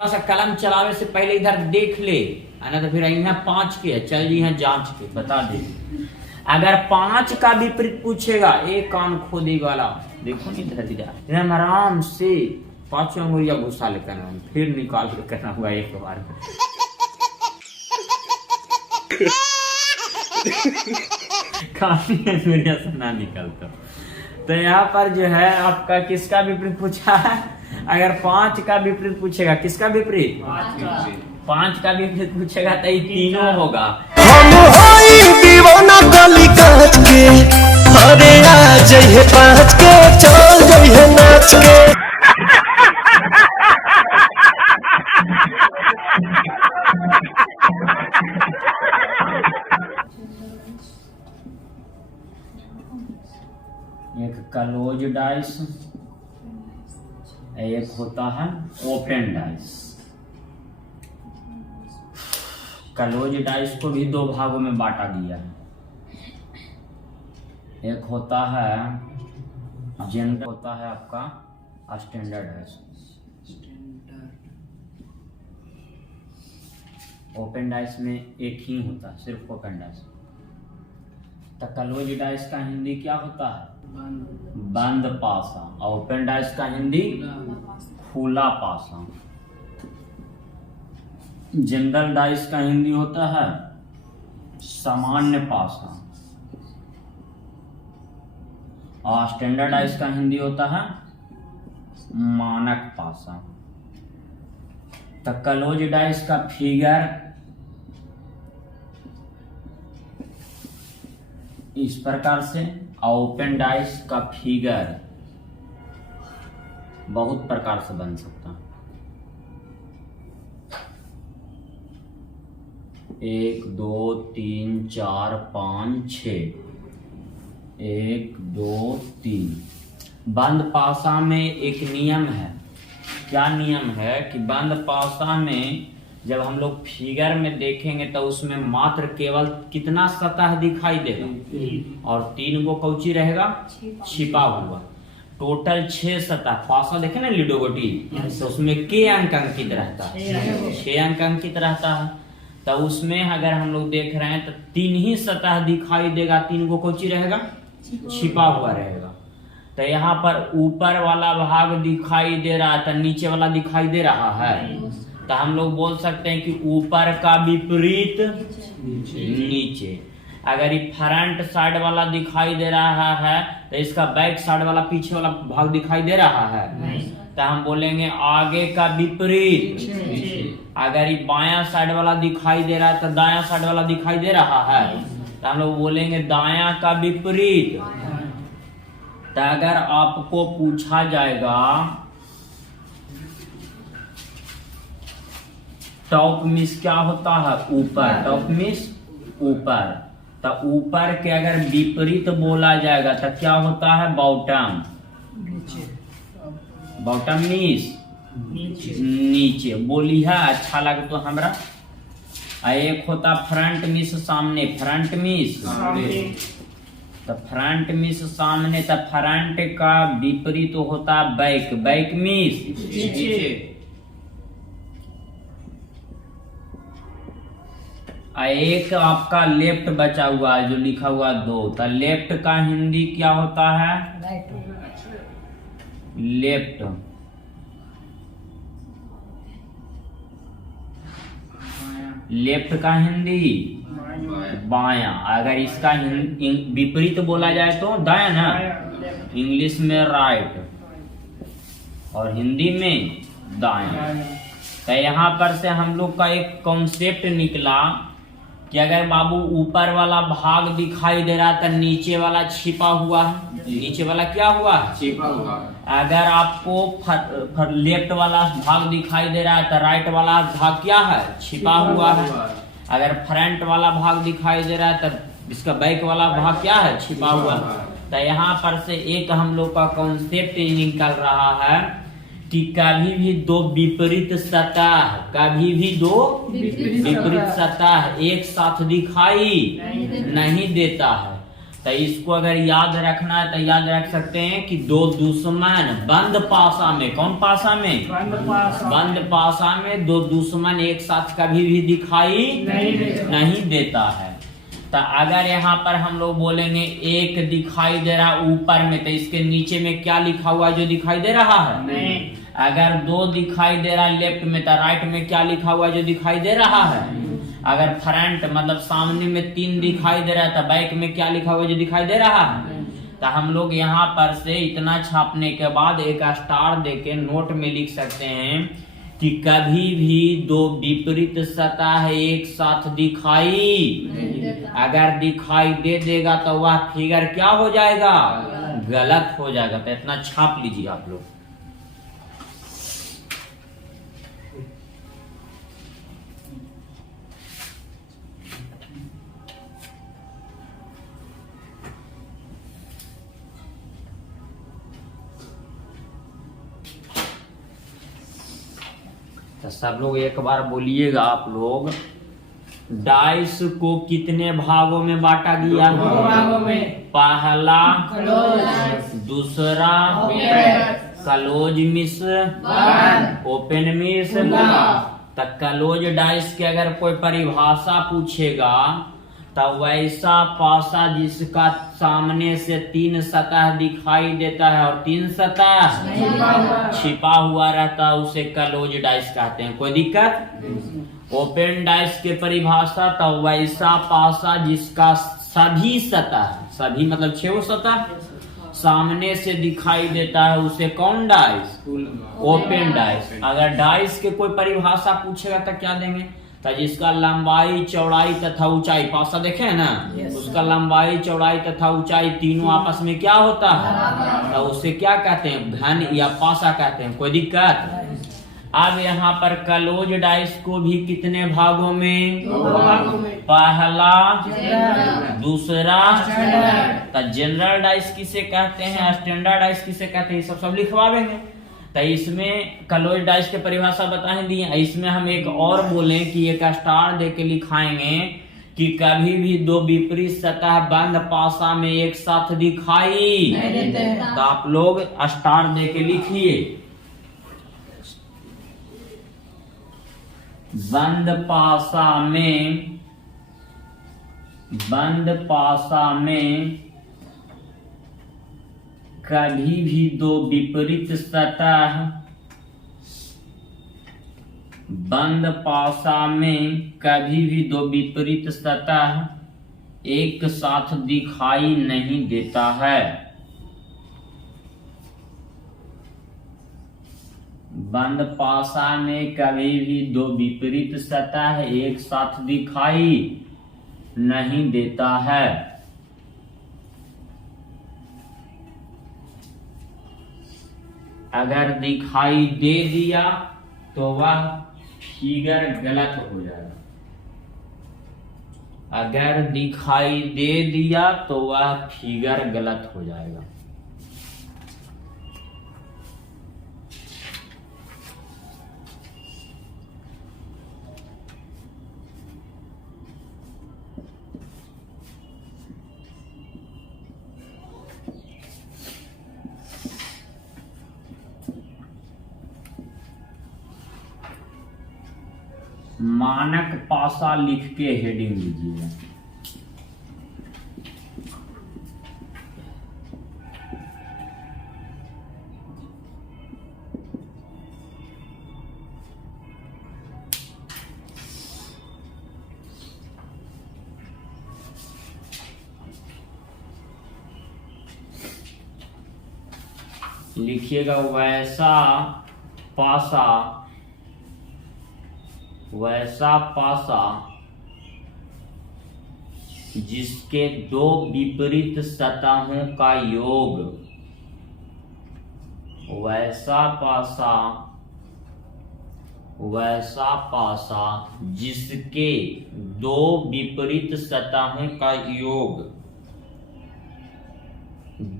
थोड़ा सा कलम चलावे से पहले इधर देख ले, ना तो फिर यहाँ 5 के है, चल जी यहाँ जांच के बता दे। अगर 5 का विपरीत पूछेगा, एक कान खोदी वाला देखो नहीं इधर इधर आराम से 5 अंगुलिया घुसा ले करना, फिर निकाल के करना हुआ एक बार में। काफी अंगुलिया से ना निकलता। तो यहाँ पर जो है आपका किसका विपरीत पूछा है? अगर 5 का विपरीत पूछेगा, किसका विपरीत? 5 का विपरीत पूछेगा तो ये तीनों होगा। हम होई दीवाना गली काच के, अरे आ जइहे 5 के, चल जइहे नाच के। एक क्लोज डाइस, एक होता है ओपन डाइस। क्लोज डाइस को भी 2 भागों में बांटा गया है। एक होता है जनरल, होता है आपका स्टैंडर्ड डाइस। ओपन डाइस में एक ही होता है, सिर्फ ओपन डाइस। तो क्लोज डाइस का हिंदी क्या होता है? बंद पासा। और ओपन डाइस का हिंदी खुला पासा। जनरल डाइस का हिंदी होता है सामान्य पासा, और स्टैंडर्ड डाइस का हिंदी होता है मानक पासा। तो क्लोज डाइस का फिगर इस प्रकार से, और ओपन डाइस का फिगर बहुत प्रकार से बन सकता है। 1 2 3 4 5 6, 1 2 3। बंद पासा में एक नियम है। क्या नियम है कि बंद पासा में जब हम लोग फिगर में देखेंगे तो उसमें मात्र केवल कितना सतह दिखाई देगा, और 3 गो कौची रहेगा? छिपा हुआ। टोटल 6 सतह। पासा देखे ना लिडोगोटी, तो उसमें के अंक अंकित रहता है? 6 अंक अंकित रहता है। तो उसमें अगर हम लोग देख रहे हैं तो 3 ही सतह दिखाई देगा, 3 गो कौची रहेगा? छिपा हुआ रहेगा। तो यहाँ पर ऊपर वाला भाग दिखाई दे रहा है, तो नीचे वाला दिखाई दे रहा है। तो हम लोग बोल सकते हैं कि ऊपर का विपरीत नीचे। अगर ये फ्रंट साइड वाला दिखाई दे रहा है तो इसका बैक साइड वाला, पीछे वाला भाग दिखाई दे रहा है, तो हम बोलेंगे आगे का विपरीत। अगर ये बायां साइड वाला दिखाई दे रहा है तो दायां साइड वाला दिखाई दे रहा है, तो हम लोग बोलेंगे दायां का विपरीत। तो अगर आपको पूछा जाएगा टॉप मिस क्या होता है? ऊपर। टॉप मिस ऊपर। तो ऊपर के अगर विपरीत बोला जाएगा तो क्या होता है? बॉटम। बॉटम मिस नीचे। बोली है अच्छा लगे तो हमरा। एक होता फ्रंट मिस सामने। फ्रंट मिस, तो फ्रंट मिस सामने। तो फ्रंट का विपरीत होता बैक। बैक मिस नीचे। एक आपका लेफ्ट बचा हुआ है जो लिखा हुआ 2। तो लेफ्ट का हिंदी क्या होता है? लेफ्ट। लेफ्ट का हिंदी बायां। अगर इसका विपरीत बोला जाए तो दायां ना। इंग्लिश में राइट और हिंदी में दायां। तो यहाँ पर से हम लोग का एक कॉन्सेप्ट निकला कि अगर बाबू ऊपर वाला भाग दिखाई दे रहा तो नीचे वाला छिपा हुआ है। नीचे वाला क्या हुआ? छिपा हुआ। अगर आपको लेफ्ट वाला भाग दिखाई दे रहा है तो राइट वाला भाग क्या है? छिपा हुआ है। अगर फ्रंट वाला भाग दिखाई दे रहा है तो इसका बैक वाला भाग क्या है? छिपा हुआ। तो यहाँ पर से एक हम लोग का कॉन्सेप्ट निकल रहा है कि कभी भी 2 विपरीत सतह, कभी भी 2 विपरीत सतह एक साथ दिखाई नहीं देता है। तो इसको अगर याद रखना है तो याद रख सकते हैं कि दो दुश्मन बंद पासा में, कौन पासा में, बंद पासा में दो दुश्मन एक साथ कभी भी दिखाई नहीं देता है। तो अगर यहाँ पर हम लोग बोलेंगे एक दिखाई दे रहा ऊपर में, तो इसके नीचे में क्या लिखा हुआ है जो दिखाई दे रहा है? नहीं। अगर दो दिखाई दे रहा है लेफ्ट में, तो राइट में क्या लिखा हुआ है जो दिखाई दे रहा है? अगर फ्रंट मतलब सामने में 3 दिखाई दे रहा है, तो बैक में क्या लिखा हुआ है जो दिखाई दे रहा है? तो हम लोग यहाँ पर से इतना छापने के बाद एक स्टार देके नोट में लिख सकते हैं कि कभी भी दो विपरीत सतह एक साथ दिखाई, अगर दिखाई दे देगा तो वह फिगर क्या हो जाएगा? गलत हो जाएगा। तो इतना छाप लीजिए आप लोग। तो सब लोग एक बार बोलिएगा आप लोग, डाइस को कितने भागों में बांटा गया है? 2 भागों में। पहला क्लोज, दूसरा ओपन, क्लोज मिस, बंद, ओपन मिस। खुला। तो क्लोज डाइस की अगर कोई परिभाषा पूछेगा तो वैसा पासा जिसका सामने से 3 सतह दिखाई देता है और 3 सतह छिपा हुआ रहता है उसे क्लोज डाइस कहते हैं। कोई दिक्कत? ओपन डाइस के परिभाषा तो वैसा पासा जिसका सभी सतह, सभी मतलब 6 सतह सामने से दिखाई देता है उसे कौन डाइस? Open dice. अगर डाइस के कोई परिभाषा पूछेगा तो क्या देंगे? तो जिसका लंबाई चौड़ाई तथा ऊंचाई, पासा देखे है ना, उसका लंबाई चौड़ाई तथा ऊंचाई तीनों आपस में क्या होता है? तो उसे क्या कहते हैं? घन या पासा कहते हैं। कोई दिक्कत? अब यहाँ पर क्लोज डाइस को भी कितने भागों में? 2 भागों में। पहला, जनरल, दूसरा। स्टैंडर्ड। तो जनरल डाइस किसे कहते हैं, स्टैंडर्ड डाइस किसे कहते हैं, सब लिखवाएंगे। तो इसमें क्लोज डाइस के परिभाषा बताएं दिए। इसमें हम एक और बोले कि एक स्टार दे के लिखाएंगे कि कभी भी दो विपरीत सतह बंद पासा में एक साथ दिखाई नहीं देते हैं। तो आप लोग स्टार दे के लिखिए। बंद पासा में कभी भी दो विपरीत सतह, बंद पासा में कभी भी दो विपरीत सतह एक साथ दिखाई नहीं देता है। बंद पासा में कभी भी दो विपरीत सतह एक साथ दिखाई नहीं देता है। अगर दिखाई दे दिया तो वह फिगर गलत हो जाएगा। अगर दिखाई दे दिया तो वह फिगर गलत हो जाएगा। मानक पासा लिख के हेडिंग लीजिएगा। लिखिएगा वैसा पासा जिसके दो विपरीत सतहों का योग, वैसा पासा जिसके दो विपरीत सतहों का योग,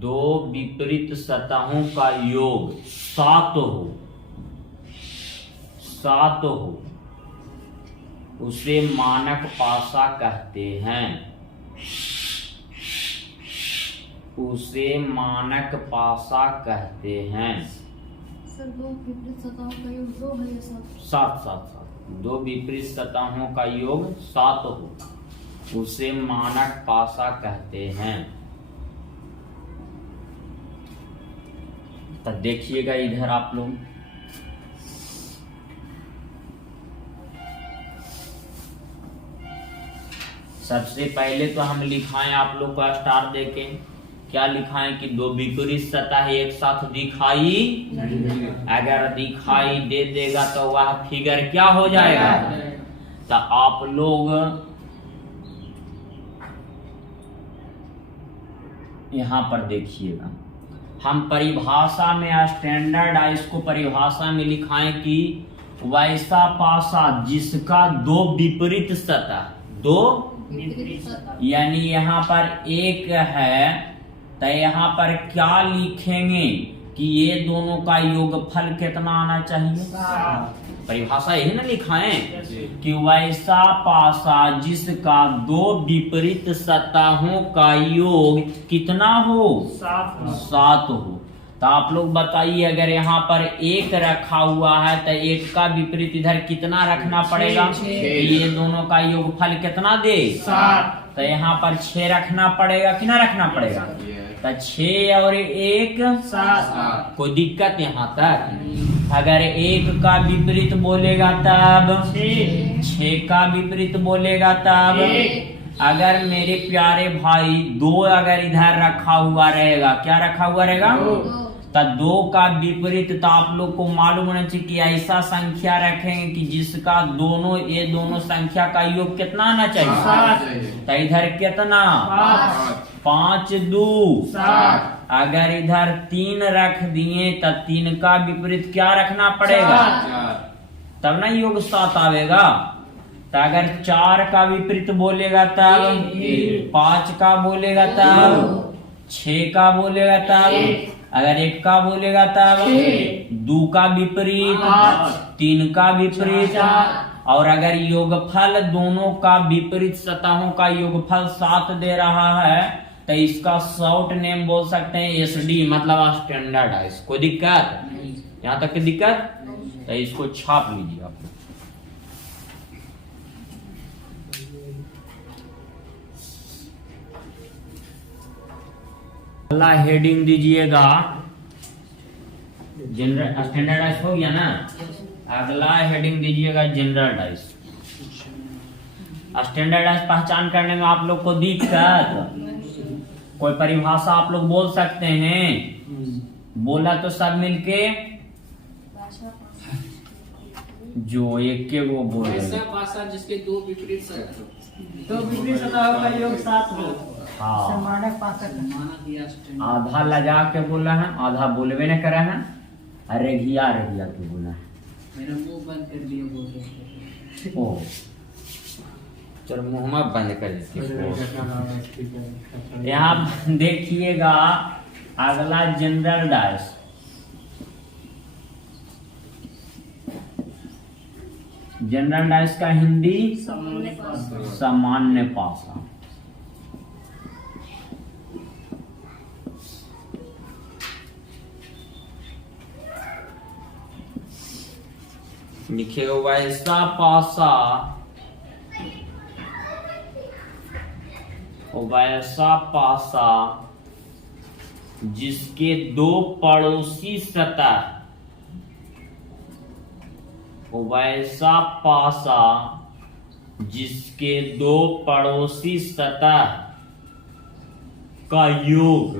दो विपरीत सतहों का योग 7 हो उसे मानक पासा कहते हैं। उसे मानक पासा कहते हैं। सर दो विपरीत सतहों का योग 2 है या 7? 7 दो विपरीत सतहों का योग 7 हो, उसे मानक पासा कहते हैं। तो देखिएगा इधर आप लोग, सबसे पहले तो हम लिखाएं आप लोग को स्टार देके, क्या लिखाएं कि दो विपरीत सतह एक साथ दिखाई, अगर दिखाई दे देगा तो वह फिगर क्या हो जाएगा। तो आप लोग यहां पर देखिएगा, हम परिभाषा में स्टैंडर्ड इसको परिभाषा में लिखाएं कि वैसा पासा जिसका दो विपरीत सतह, दो विपरीत सतह यानी यहाँ पर एक है, तो यहाँ पर क्या लिखेंगे कि ये दोनों का योगफल कितना आना चाहिए। परिभाषा यही ना लिखाएं कि वैसा पासा जिसका दो विपरीत सतहों का योग कितना हो, 7 हो। तो आप लोग बताइए, अगर यहाँ पर एक रखा हुआ है तो एक का विपरीत इधर कितना रखना पड़ेगा, ये दोनों का योगफल कितना दे, 7। तो यहाँ पर 6 रखना पड़ेगा कि ना रखना पड़ेगा। तो 6 और 1 7। कोई दिक्कत यहाँ तक। अगर एक का विपरीत बोलेगा तब 6 का विपरीत बोलेगा तब, अगर मेरे प्यारे भाई 2 अगर इधर रखा हुआ रहेगा, क्या रखा हुआ रहेगा, तो 2 का विपरीत, तो आप लोग को मालूम होना चाहिए कि ऐसा संख्या रखेंगे कि जिसका दोनों, ये दोनों संख्या का योग कितना आना चाहिए, 7। तो इधर कितना, 5 2 7। अगर इधर 3 रख दिए तो 3 का विपरीत क्या रखना पड़ेगा, तब ना योग 7 आवेगा। तो अगर 4 का विपरीत बोलेगा तब, 5 का बोलेगा तब, 6 का बोलेगा तब, अगर 1 का बोलेगा तब, 2 का विपरीत, 3 का विपरीत, और अगर योगफल दोनों का विपरीत सतहों का योगफल 7 दे रहा है तो इसका शॉर्ट नेम बोल सकते हैं SD, मतलब स्टैंडर्ड। कोई दिक्कत, यहाँ तक की दिक्कत, तो इसको छाप लीजिए आप। अगला हेडिंग दीजिएगा, जनरल स्टैंडर्डाइज हो गया ना। अगला हेडिंग दीजिएगा जनरलाइज। स्टैंडर्डाइज पहचान करने में आप लोग को दिक्कत, कोई परिभाषा आप लोग बोल सकते हैं, बोला तो सब मिलके जो एक के वो बोल रहे ऐसा हैं। पासा जिसके दो विपरीत सतह, तो विपरीत सतह का योग 7 हो, हाँ, मानक पासा का। माना दिया स्टैंडर्ड। आधा लजा के बोला है, आधा बोलवे न करे हैं, अरे घिया के बोला है। मेरा मुंह बंद कर दिया बोल रहे थे। ओ चलो मुंह बंद कर देते। यहाँ देखिएगा अगला जनरल डाइस। जनरल डाइस का हिंदी सामान्य पासा। लिखिएगा वैसा पासा, वैसा पासा जिसके दो पड़ोसी सतह, वैसा पासा जिसके दो पड़ोसी सतह का योग,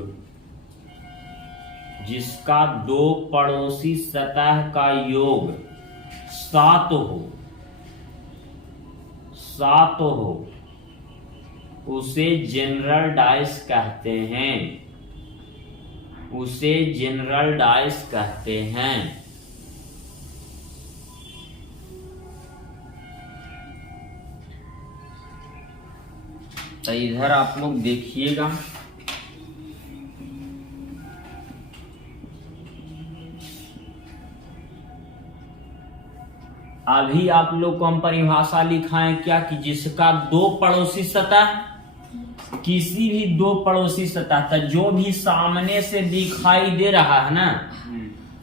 जिसका दो पड़ोसी सतह का योग 7 हो, उसे जनरल डाइस कहते हैं, उसे जनरल डाइस कहते हैं। तो इधर आप लोग देखिएगा, अभी आप लोग को हम परिभाषा लिखाएं क्या कि जिसका दो पड़ोसी सतह किसी भी दो पड़ोसी सतह तक जो भी सामने से दिखाई दे रहा है ना,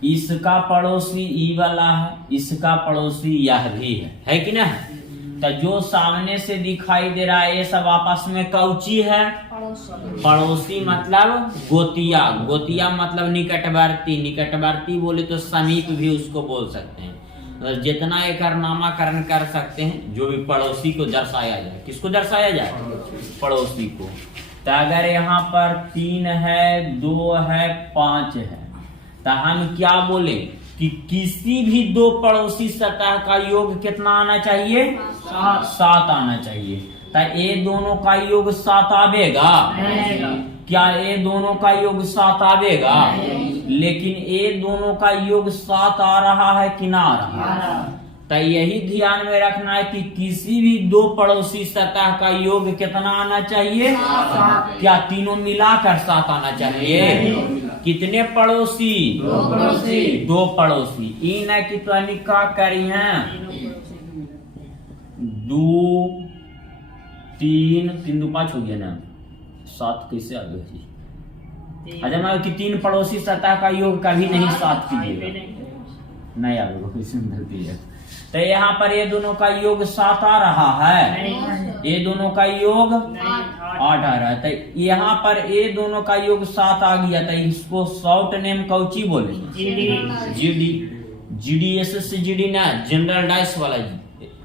इसका पड़ोसी ई वाला है, इसका पड़ोसी यह भी है कि ना? तो जो सामने से दिखाई दे रहा है ये सब आपस में कौची है? पड़ोसी मतलब गोतिया, गोतिया मतलब निकटवर्ती, निकटवर्ती बोले तो समीप भी उसको बोल सकते हैं। तो जितना एक नामाकरण कर सकते हैं जो भी पड़ोसी को दर्शाया जाए, किसको दर्शाया जाए? पड़ोसी को। तो अगर यहाँ पर 3 है, 2 है, 5 है, तो हम क्या बोले कि किसी भी दो पड़ोसी सतह का योग कितना आना चाहिए? 7 आना चाहिए। तो ये दोनों का योग 7 आवेगा? क्या ये दोनों का योग 7 आवेगा? लेकिन ये दोनों का योग 7 आ रहा है कि ना आ रहा है? तो यही ध्यान में रखना है कि किसी भी दो पड़ोसी सतह का योग कितना आना चाहिए? क्या तीनों मिलाकर 7 आना चाहिए? कितने पड़ोसी? 2 पड़ोसी। इन है कि तो क्या करी है? 2 3 3 2 5 हो गया ना, 7 कैसे आ गया? अच्छा मान कि 3 पड़ोसी सतह का योग कभी नहीं 7 कीजिएगा, नहीं आएगा, सुंदर है। तो यहाँ पर ये दोनों का योग 7 आ रहा है, ये दोनों का योग 8 आ रहा है। तो यहाँ पर ये दोनों का योग 7 आ गया, तो इसको शॉर्ट नेम कौची बोले? जीडी। जीडीएस से जीडी ना, जनरल डाइस वाला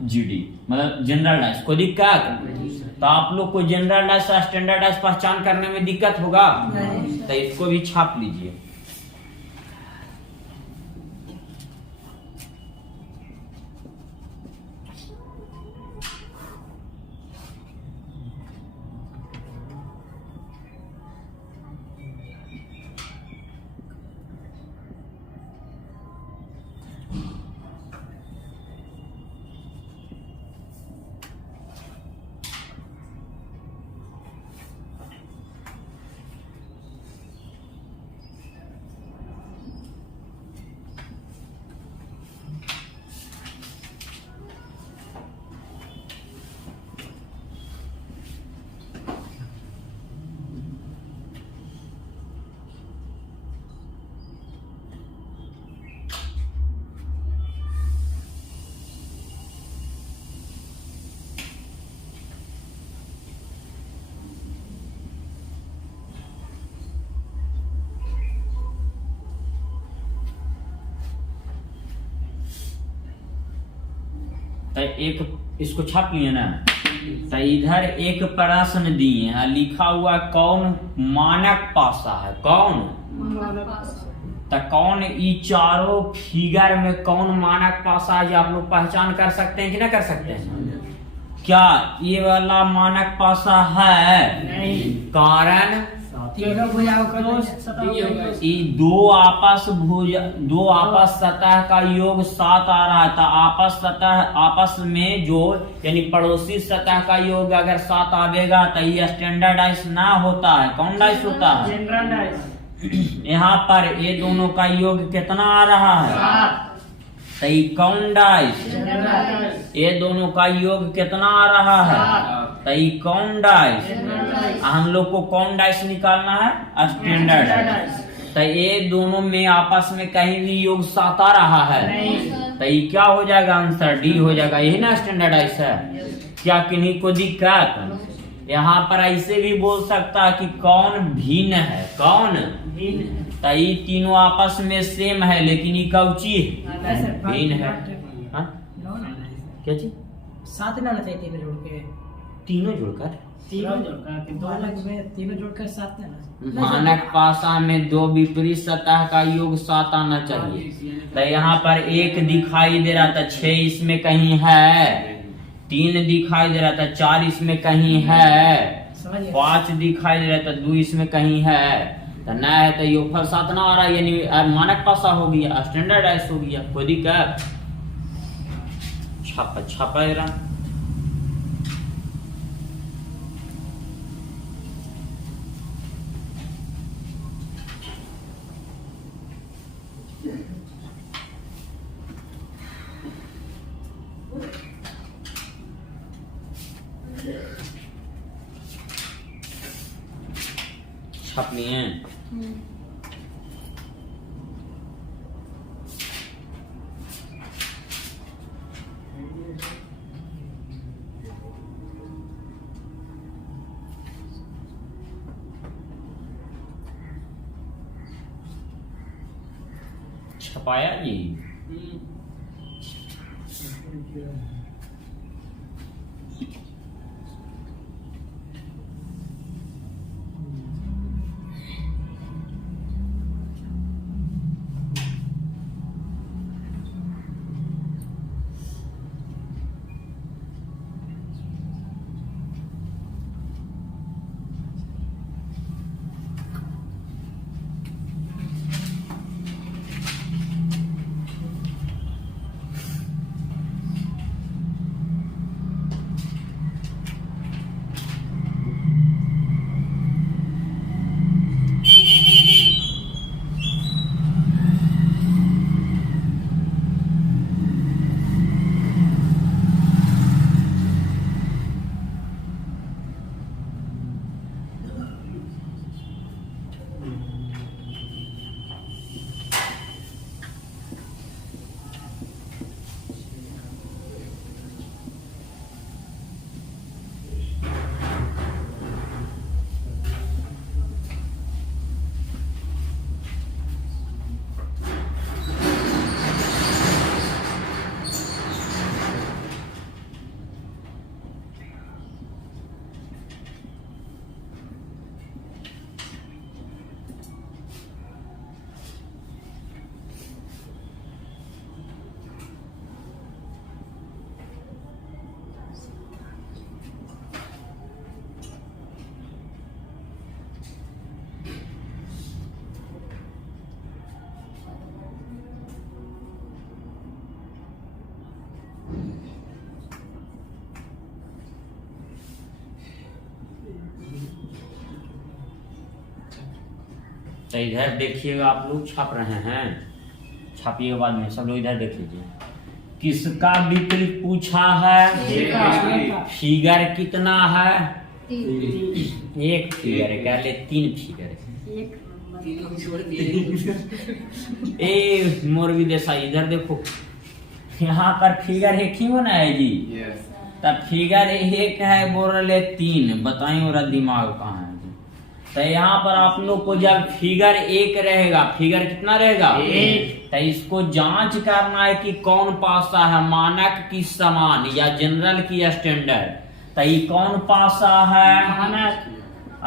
जीडी, मतलब जनरल डाइस। कोई दिक्कत? तो आप लोग को जनरल डाइस और स्टैंडर्ड डाइस पहचान करने में दिक्कत होगा, तो इसको भी छाप लीजिए। तो एक इसको छाप लिए ना। तो इधर एक प्रश्न दिए हैं, लिखा हुआ कौन मानक पासा है? कौन? तो कौन ई चारों फिगर में कौन मानक पासा है? जो आप लोग पहचान कर सकते हैं कि ना कर सकते हैं? क्या ये वाला मानक पासा है? नहीं। कारण तीनों भुजाओं का दो आपस सतह का योग 7 आ रहा था। आपस में जो यानी पड़ोसी सतह का योग अगर 7 आवेगा तो ये स्टैंडर्ड डाइस ना होता है, कौन डाइस होता है? General dice. यहाँ पर ये दोनों का योग कितना आ रहा है? तो ये कौन डाइस? ये दोनों का योग कितना आ रहा है? तो ये कौन डाइस? हम लोग को कौन डाइस निकालना है? Standard dice. तो ये दोनों में आपस में कहीं भी योग 7 आ रहा है, तो ये क्या हो जाएगा? आंसर डी हो जाएगा। यही ना स्टैंडर्ड डाइस है। क्या किन्हीं को दिक्कत? यहाँ पर ऐसे भी बोल सकता है कि कौन भिन्न है? कौन तो ये तीनों आपस में सेम है, लेकिन ये कौची भिन्न है। हाँ? क्या चीज? 7 ना चाहिए, तीनों जोड़ के, तीनों जोड़कर तीनों जोड़कर 7 ना। मानक पासा में दो विपरीत सतह का योग 7 आना चाहिए। तो यहाँ पर 1 दिखाई दे रहा था, 6 इसमें कहीं है, 3 दिखाई दे रहा था, 4 इसमें कहीं है, 5 दिखाई दे रहा था, 2 इसमें कहीं है। तो न है तो योगफल 7 ना आ रहा है, यानी मानक पासा हो गया, स्टैंडर्ड डाइस हो गया। कोई दिक्कत? छापा जरा। छाप लिए हैं। छपाया जी। तो इधर देखिएगा, आप लोग छाप रहे हैं, छापिएगा बाद में सब लोग इधर देख लीजिए। किसका विपरीत पूछा है? फिगर कितना है? एक फिगर है, कह ले 3 फिगर है। तीनों छोड़ दिए। ए मोरबी देसाई इधर देखो, यहाँ पर फिगर एक ही होना है जी। तब फिगर एक है, बोल रहे 3, बताइए मेरा दिमाग कहाँ है। तो यहाँ पर आप लोग को जब फिगर 1 रहेगा, फिगर कितना रहेगा? 1। तो इसको जांच करना है कि कौन पासा है, मानक की समान या जनरल की स्टैंडर्ड। तो ये कौन पासा है?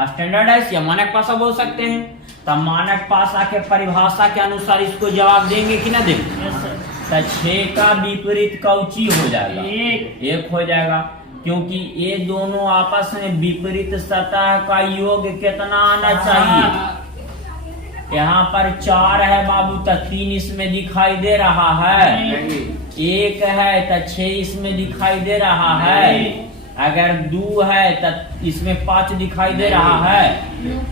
स्टैंडर्ड या मानक पासा बोल सकते हैं। तो मानक पासा के परिभाषा के अनुसार इसको जवाब देंगे कि ना देंगे? तो 6 का विपरीत कौची हो जाएगा? 1 हो जाएगा, क्योंकि ये दोनों आपस में विपरीत सतह का योग कितना आना चाहिए? यहाँ पर 4 है बाबू, तो 3 इसमें दिखाई दे रहा है। 1 है तो 6 इसमें दिखाई दे रहा है। अगर 2 है तो इसमें 5 दिखाई दे रहा है।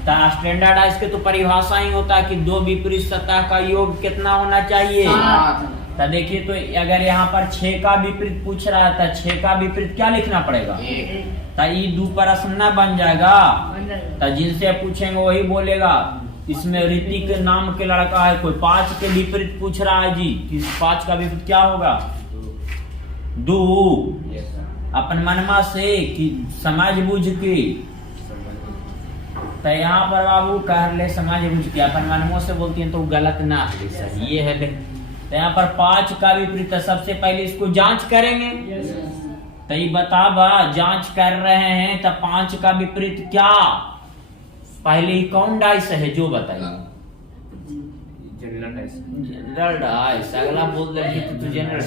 तो स्टैंडर्ड इसके तो परिभाषा ही होता है कि 2 विपरीत सतह का योग कितना होना चाहिए? तो देखिए, तो अगर यहाँ पर 6 का विपरीत पूछ रहा है तो 6 का विपरीत क्या लिखना पड़ेगा? तो ये 2 प्रश्न न बन जाएगा। तो जिनसे पूछेंगे वही बोलेगा। इसमें ऋतिक नाम के लड़का है, कोई 5 के विपरीत पूछ रहा है जी, कि 5 का विपरीत क्या होगा? 2। अपन मनमा से कि समझ बुझ के। तो यहाँ पर बाबू कह ले समझ बुझ के, अपन मनमों से बोलती है तो गलत ना है, सही ये है। तो यहाँ पर 5 का विपरीत, सबसे पहले इसको जांच करेंगे। तो ये बतावा, जांच कर रहे हैं तो 5 का विपरीत क्या? पहले ही कौन डाइस है जो बताइए? General dice. अगला बोल रहे तो जनरल,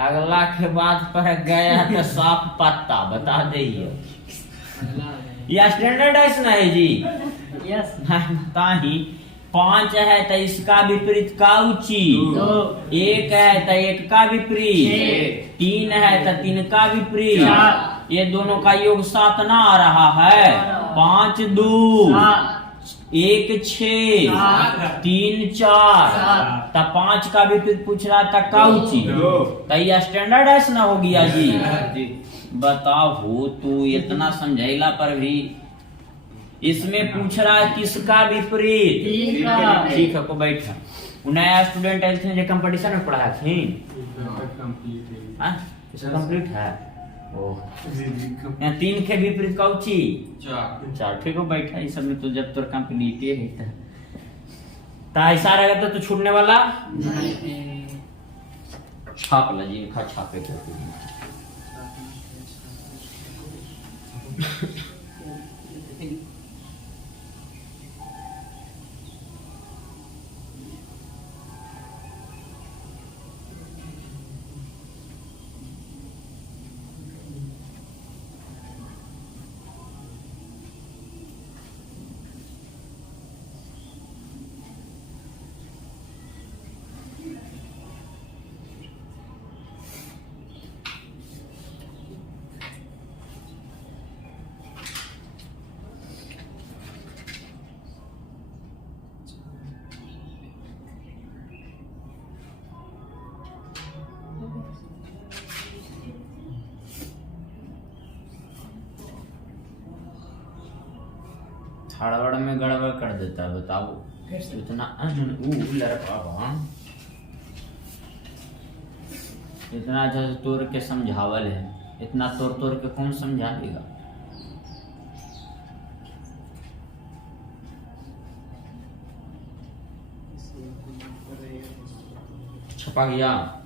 अगला के बाद पर गया तो साफ पत्ता बता दे। ये स्टैंडर्ड डाइस ना है जी? यस। बता ही 5 है तो इसका विपरीत काउची? 1 है तो 1 का विपरीत। 3 है तो 3 का विपरीत। ये दोनों का योग 7 ना आ रहा है। 5 2 1 6 3 4। तो 5 का विपरीत पूछ रहा था काउची? तो ये स्टैंडर्ड ऐसा ना हो गया जी? बताओ, हो तो इतना समझाइला पर भी इसमें पूछ रहा है किसका विपरीत। तीन का। ठीक है, को बैठा नया स्टूडेंट आए थे जो कंपटीशन में पढ़ा थी। इसका कंप्लीट है। ओह, यहाँ 3 के विपरीत कौची 4। ठीक हो बैठा, इस सब में तो जब तोर कंप्लीट है तो ऐसा रहेगा तो तू छूटने वाला छाप ला जी, खा छापे के हड़बड़ में गड़बड़ कर देता है। बताओ कैसे? इतना इतना अच्छा से तोड़ के समझावल है, इतना तोड़ तोड़ के कौन समझा देगा। छपा गया।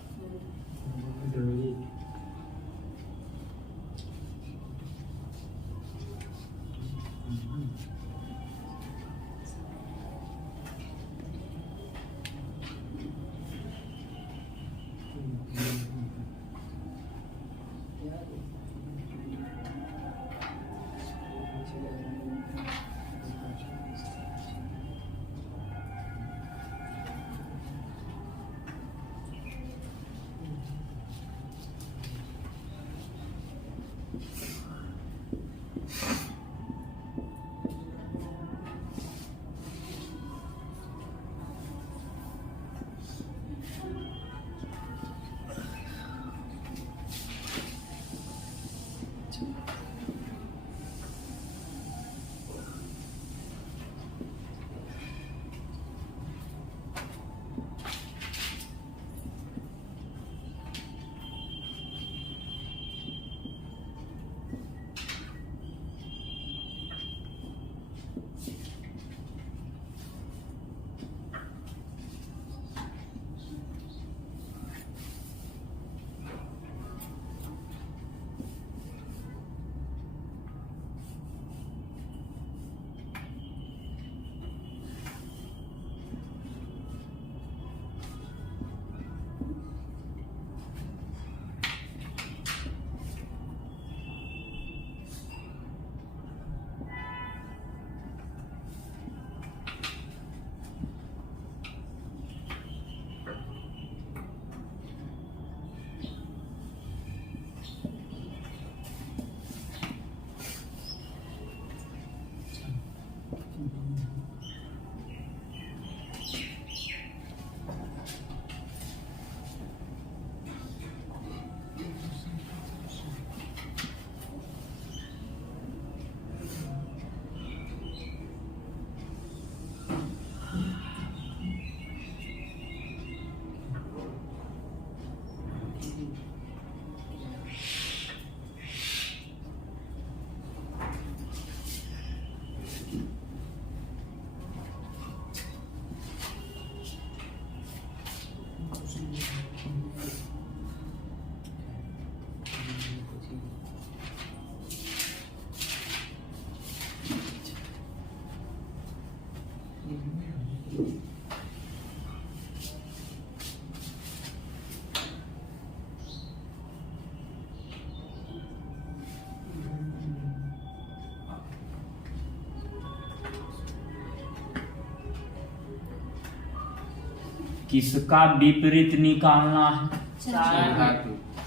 किसका विपरीत निकालना है?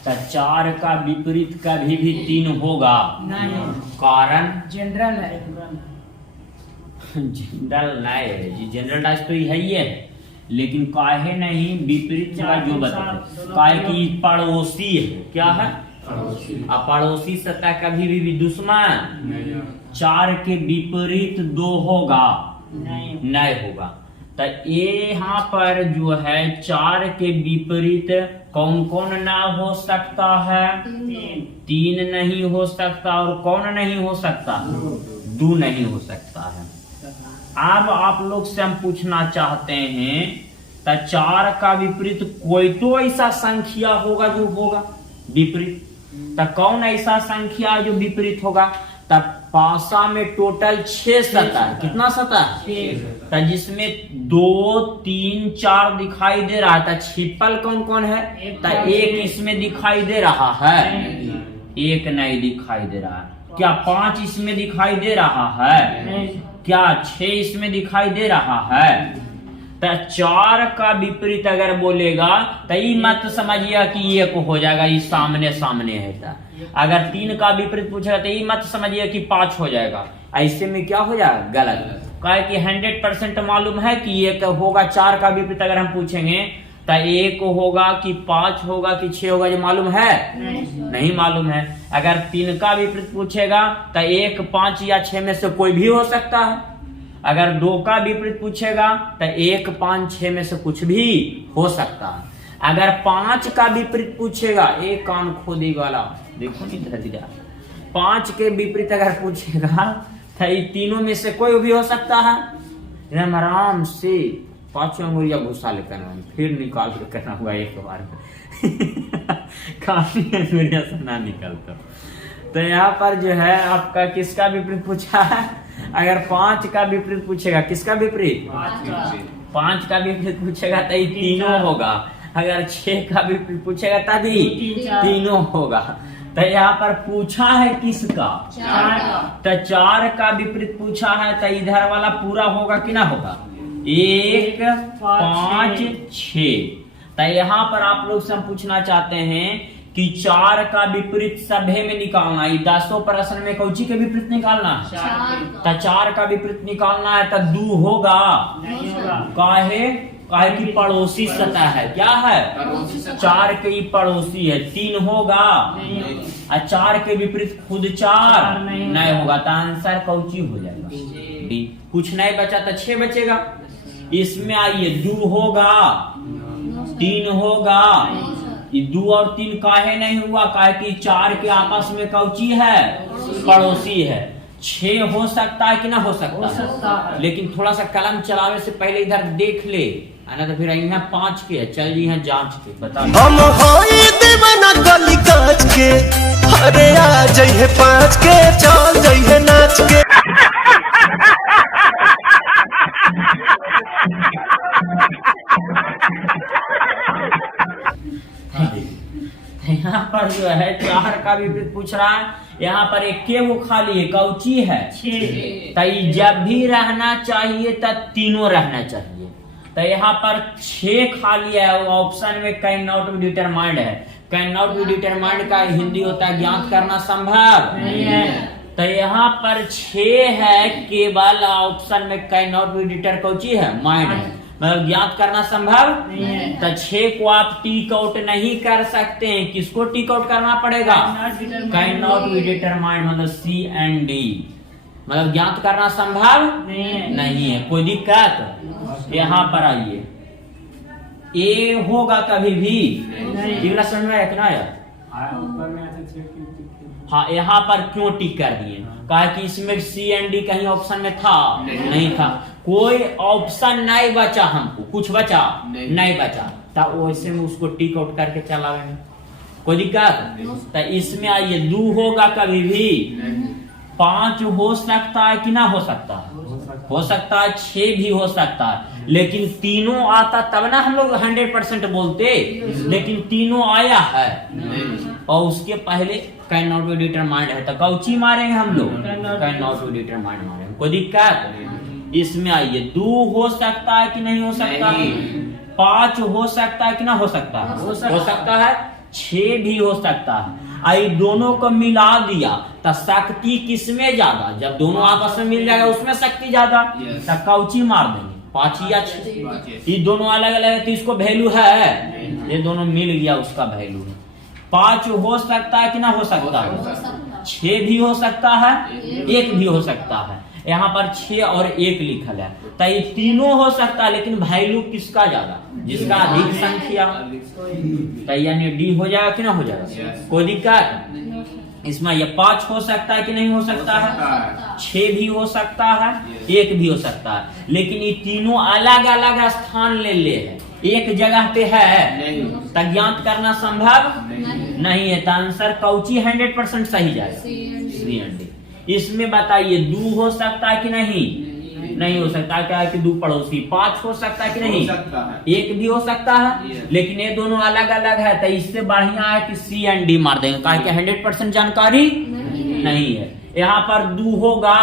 तो 4 का विपरीत कभी भी 3 होगा नहीं, कारण जनरल है। जनरल नहीं है जी, जनरल डाइस तो है ही है, लेकिन काहे नहीं विपरीत का जो बता काहे की पड़ोसी है। क्या है? अब पड़ोसी सत्ता कभी भी दुश्मन। 4 के विपरीत 2 होगा? नहीं होगा। तो यहाँ पर जो है 4 के विपरीत कौन कौन ना हो सकता है? 3 नहीं हो सकता। और कौन नहीं हो सकता? 2 नहीं हो सकता है। अब आप लोग से हम पूछना चाहते हैं, तो 4 का विपरीत कोई तो ऐसा संख्या होगा जो होगा विपरीत। तो कौन ऐसा संख्या जो विपरीत होगा? तब पासा में टोटल 6 सतह है। कितना सतह? 6। तो जिसमें 2, 3, 4 दिखाई दे रहा है, तो छिपल कौन कौन है? तो 1 इसमें दिखाई दे रहा है, 1 नहीं दिखाई दे रहा है। क्या 5 इसमें दिखाई दे रहा है? क्या 6 इसमें दिखाई दे रहा है? तो 4 का विपरीत अगर बोलेगा तो ये मत समझिए कि 1 हो जाएगा, ये सामने सामने है। अगर 3 का विपरीत पूछेगा तो ये मत समझिए कि 5 हो जाएगा। ऐसे में क्या हो जाएगा? गलत। कहे कि 100% मालूम है कि 1 होगा। 4 का विपरीत अगर हम पूछेंगे तो 1 होगा कि 5 होगा कि 6 होगा, ये मालूम है? नहीं मालूम है। अगर 3 का विपरीत पूछेगा तो 1, 5 या 6 में से कोई भी हो सकता है। अगर 2 का विपरीत पूछेगा तो 1, 5, 6 में से कुछ भी हो सकता है। अगर 5 का विपरीत पूछेगा, एक कान खोदी वाला देखो नहीं धर 5 के विपरीत अगर पूछेगा तो ये तीनों में से कोई भी हो सकता है। एकदम आराम से 5 अंगुलियां घुसा लेकर फिर निकाल के करना हुआ एक बार में काफी अंगुलियां से ना निकलता। तो यहाँ पर जो है आपका किसका विपरीत पूछा है? अगर 5 का विपरीत पूछेगा, किसका विपरीत? 5 का विपरीत पूछेगा तो ये तीनों होगा। अगर 6 का विपरीत पूछेगा तभी तीनों होगा। तो यहाँ पर पूछा है किसका? 4 का। तो 4 का विपरीत पूछा है तो इधर वाला पूरा होगा कि ना होगा? 1, 5, 6। तो यहाँ पर आप लोग से हम पूछना चाहते हैं कि 4 का विपरीत सभे में निकालना है। 10 प्रश्न में कौची के विपरीत निकालना है? तो 4 का विपरीत निकालना है तो 2 होगा। काहे? काहे की पड़ोसी सतह है। क्या है? 4 के ही पड़ोसी है। 3 होगा। 4 के विपरीत खुद 4 नहीं होगा। तो आंसर कौची हो जाएगा? डी। कुछ नहीं बचा तो 6 बचेगा। इसमें आइए 2 होगा, 3 होगा। ये 2 और 3 काहे नहीं हुआ? काहे कि 4 के आपस में कौची है? पड़ोसी है। 6 हो सकता है कि ना हो सकता है। लेकिन थोड़ा सा कलम चलावे से पहले इधर देख ले, आना तो फिर यहाँ 5 के है। चल जी है जांच के बता। हम होई दीवाना गली काच के, अरे आ जइहे 5 के, चल जइहे नाच के। यहाँ पर जो है 4 का विपरीत पूछ रहा है। यहाँ पर एक के वो खाली है, कौची है? 6। तो जब भी रहना चाहिए तब तीनों रहना चाहिए। तो यहाँ पर 6 खाली है। ऑप्शन में कैन नॉट बी डिटरमाइंड है। कैन नॉट बी डिटरमाइंड का हिंदी होता है ज्ञात करना संभव नहीं है। तो यहाँ पर 6 है, केवल ऑप्शन में can not be deter Cauchy है? माइंड है, मतलब ज्ञात करना संभव नहीं है। तो 6 को आप टिक आउट नहीं कर सकते हैं। किसको टिक आउट करना पड़ेगा? कैन नॉट बी डिटरमाइंड, मतलब C and D, मतलब ज्ञात करना संभव नहीं है। कोई दिक्कत? यहाँ पर आइए, A होगा कभी भी? समझ में आया कि ना आया? हाँ, यहाँ पर क्यों टिक कर दिए? कहा कि इसमें C and D कहीं ऑप्शन में था? नहीं था। कोई ऑप्शन नहीं बचा, हमको कुछ बचा नहीं बचा, तो वैसे में उसको टिक आउट करके चलावेंगे। कोई दिक्कत? तो इसमें आइए 2 होगा कभी भी? 5 हो सकता है कि ना हो सकता है? हो सकता है। 6 भी हो सकता है। लेकिन तीनों आता तब ना हम लोग 100% बोलते। लेकिन तीनों आया है और उसके पहले कैन नॉट बी डिटरमाइंड है, तो कौची मारेंगे हम लोग? कैन नॉट बी डिटरमाइंड मारेंगे। कोई दिक्कत? इसमें आइए 2 हो सकता है कि नहीं हो सकता? 5 हो सकता है कि ना हो सकता? हो सकता है। 6 भी हो सकता है। आई दोनों को मिला दिया तो शक्ति किसमें ज्यादा? जब दोनों आपस में मिल जाएगा उसमें शक्ति ज्यादा। तो कौची मार देंगे? 5 या 6? ये दोनों अलग अलग है तो इसको वैल्यू है? ये दोनों मिल गया उसका वैल्यू है। 5 हो सकता है कि ना हो सकता हो है? सकता 6 भी हो सकता है, 1 भी हो सकता है। यहाँ पर 6 और 1 लिखल है, तो ये तीनों हो सकता है, लेकिन वैल्यू किसका ज्यादा? जिसका अधिक संख्या, तो यानी डी हो जाएगा कि ना हो जाएगा? Yes. कोई दिक्कत इसमें? ये 5 हो सकता है कि नहीं हो सकता है? 6 भी हो सकता है, 1 भी हो सकता है, लेकिन ये तीनों अलग अलग स्थान ले है, एक जगह पे है, नहीं। तो ज्ञात करना संभव नहीं। नहीं है। तो आंसर कौची 100% सही जाएगा, सी एंड डी। इसमें बताइए 2 हो सकता है कि नहीं? नहीं हो सकता। क्या है कि 2 पड़ोसी। 5 हो सकता है कि नहीं? हो सकता है। 1 भी हो सकता है, Yes. लेकिन ये दोनों अलग अलग है, तो इससे बढ़िया है कि सी एंड डी मार देंगे। कहा कि 100% जानकारी नहीं है। यहाँ पर 2 होगा,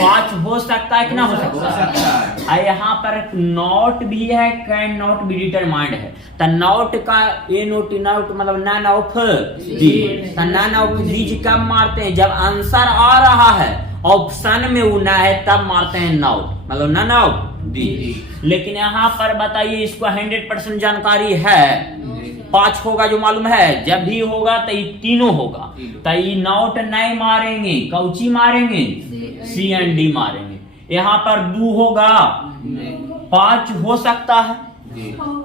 5 हो सकता है कि ना हो हो सकता सकता है? है। और यहाँ पर नॉट भी है, कैन नॉट बी डिटरमाइंड है। तो नॉट का ए नोट नॉट मतलब नन ऑफ दी। तो नन ऑफ दीज कब मारते हैं? जब आंसर आ रहा है ऑप्शन में वो ना है, तब मारते हैं नॉट, मतलब नन ऑफ दी। लेकिन यहाँ पर बताइए, इसको 100% जानकारी है, 5 होगा जो मालूम है, जब भी होगा तो ये तीनों होगा। तो ये नॉट नहीं मारेंगे, कौची मारेंगे? सी एंड डी मारेंगे। यहाँ पर 2 होगा, 5 हो सकता है,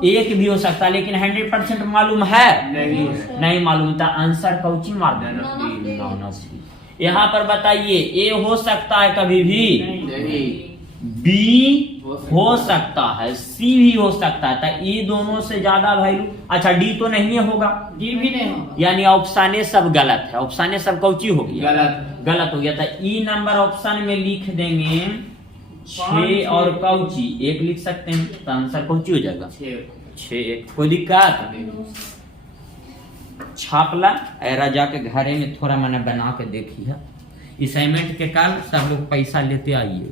1 भी हो सकता है, लेकिन 100% मालूम है नहीं मालूम, था आंसर कौची मार देना। यहाँ पर बताइए, ए हो सकता है कभी भी, बी हो सकता है, सी भी हो सकता है। तो ये दोनों से ज्यादा वैल्यू, अच्छा डी तो नहीं होगा, डी भी नहीं होगा। यानी ऑप्शन सब गलत है। ऑप्शन सब कौची हो गया? गलत हो गया। तो ई नंबर ऑप्शन में लिख देंगे 6 और कौची 1 लिख सकते हैं, तो आंसर कौची हो जाएगा? 6। कोई दिक्कत? छापला ऐरा जाके घरे में थोड़ा मैंने बना के देखी है। असाइनमेंट के काल सब लोग पैसा लेते आइए।